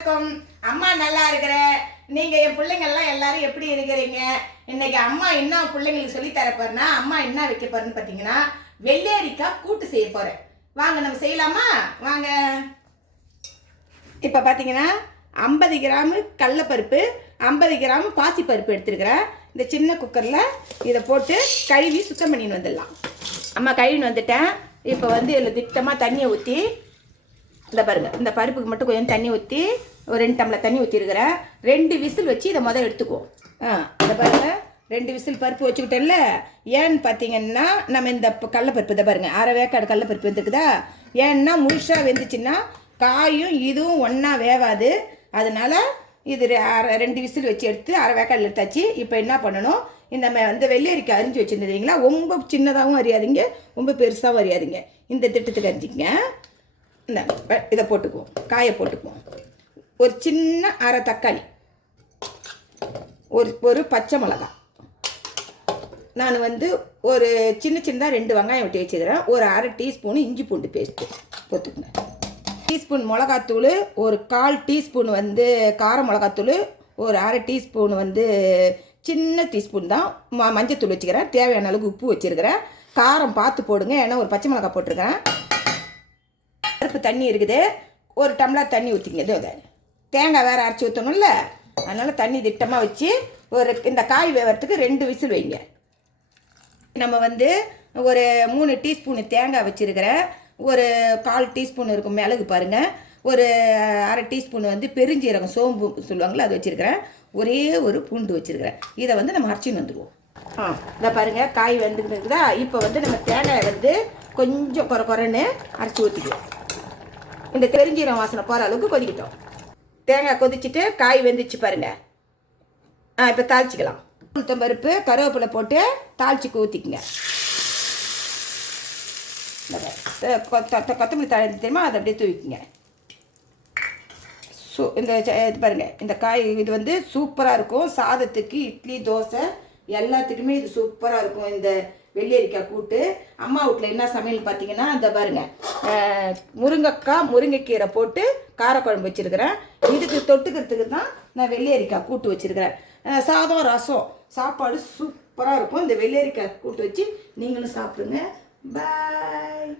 வணக்கம். அம்மா நல்லா இருக்கிறேன். நீங்க என் பிள்ளைங்கள்லாம் எல்லாரும் எப்படி இருக்கிறீங்க? இன்னைக்கு அம்மா என்ன பிள்ளைங்களுக்கு சொல்லி தரப்போறேன்னா, அம்மா என்ன வைக்க போறேன்னு பார்த்தீங்கன்னா, வெள்ளரிக்காய் கூட்டு செய்ய போறேன். வாங்க நம்ம செய்யலாமா? வாங்க. இப்போ பார்த்தீங்கன்னா 50 கிராம் கடலைப்பருப்பு, 50 கிராம் பாசிப்பருப்பு எடுத்துருக்கிறேன். இந்த சின்ன குக்கரில் இதை போட்டு கழுவி சுத்தம் பண்ணின்னு வந்துடலாம். அம்மா கழுவின்னு வந்துட்டேன். இப்போ வந்து இதில் திட்டமாக தண்ணியை ஊற்றி, இந்த பாருங்கள், இந்த பருப்புக்கு மட்டும் கொஞ்சம் தண்ணி ஊற்றி ஒரு 2 டம்ளர் தண்ணி ஊற்றிருக்கிறேன். 2 விசில் வச்சு இதை முதல்ல எடுத்துக்குவோம். இந்த பாருங்கள், 2 விசில் பருப்பு வச்சுக்கிட்டேன்ல. ஏன்னு பார்த்தீங்கன்னா, நம்ம இந்த கடலைப்பருப்பு இதை பாருங்கள், அரை வேக்காடு கடலைப்பருப்பு வந்துருக்குதா. ஏன்னா முழுசாக வெந்துச்சுன்னா காயும் இதுவும் ஒன்றா வேவாது. அதனால இது 2 விசில் வச்சு எடுத்து அரை வேக்காடில் எடுத்தாச்சு. இப்போ என்ன பண்ணணும், இந்த வெள்ளரிக்காய் அரிஞ்சு வச்சுருந்தீங்களா, ரொம்ப சின்னதாகவும் அறியாதீங்க, ரொம்ப பெருசாகவும் அறியாதீங்க. இந்த திட்டத்துக்கு அரிஞ்சிக்கங்க. இந்த இதை போட்டுக்குவோம், காயை போட்டுக்குவோம். ஒரு சின்ன அரை தக்காளி, ஒரு பச்சை மிளகாய், நான் ஒரு சின்னதாக 2 வெங்காயம் வெட்டி வச்சுக்கிறேன். ஒரு அரை டீஸ்பூன் இஞ்சி பூண்டு பேஸ்ட்டு போட்டுக்குங்க. டீஸ்பூன் மிளகாத்தூள், ஒரு 1/4 டீஸ்பூன் கார மிளகாத்தூள், ஒரு அரை டீஸ்பூன் சின்ன டீஸ்பூன் தான் மஞ்சத்தூள் வச்சுக்கிறேன். தேவையான அளவுக்கு உப்பு வச்சுருக்கிறேன். காரம் பார்த்து போடுங்க, ஏன்னா ஒரு பச்சை மிளகாய் போட்டிருக்கிறேன். பருப்பு தண்ணி இருக்குது, ஒரு டம்ளர் தண்ணி ஊற்றிங்க. இது தேங்காய் வேறு அரைச்சி ஊற்றணும்ல, அதனால் தண்ணி திட்டமாக வச்சு இந்த காய் வேகிறதுக்கு 2 விசில் வைங்க. நம்ம ஒரு 3 டீஸ்பூனு தேங்காய் வச்சுருக்கிறேன். ஒரு 1/4 டீஸ்பூன் இருக்கும் மிளகு பாருங்கள். ஒரு அரை டீஸ்பூன் பெருஞ்சீரகம், சோம்பு சொல்லுவாங்களே, அது வச்சுருக்கிறேன். ஒரே ஒரு பூண்டு வச்சுருக்கிறேன். இதை நம்ம அரைச்சின்னு வந்துடுவோம். இதை பாருங்கள், காய் வெந்துக்கிட்டு இருக்குதா. இப்போ நம்ம தேங்காயை கொஞ்சம் குறைன்னு அரைச்சி ஊற்றிக்குவோம். இந்த பெருஞ்சீரகம் வாசனை போகிற அளவுக்கு கொதிக்கிட்டோம். தேங்காய் கொதிச்சுட்டு காய் வெந்துச்சு பாருங்கள். இப்போ தாளிச்சிக்கலாம். உளுத்தம் பருப்பு, கருவேப்பிலை போட்டு தாளிச்சிக்கு ஊற்றிக்குங்க. கொத்தமல்லி தழை தெரியுமா, அதை அப்படியே தூவிக்குங்க. இது பாருங்கள், இந்த காய் இது சூப்பராக இருக்கும். சாதத்துக்கு, இட்லி, தோசை எல்லாத்துக்குமே இது சூப்பராக இருக்கும். இந்த வெள்ளரிக்காய் கூட்டு அம்மா வீட்டில் என்ன சமையல் பார்த்தீங்கன்னா, இந்த பாருங்கள், முருங்கைக்காய், முருங்கைக்கீரை போட்டு காரக்குழம்பு வச்சுருக்கிறேன். இதுக்கு தொட்டுக்கிறதுக்கு தான் நான் வெள்ளரிக்காய் கூட்டு வச்சுருக்கிறேன். சாதம், ரசம், சாப்பாடு சூப்பராக இருக்கும். இந்த வெள்ளரிக்காய் கூட்டு வச்சு நீங்களும் சாப்பிடுங்க. பாய்.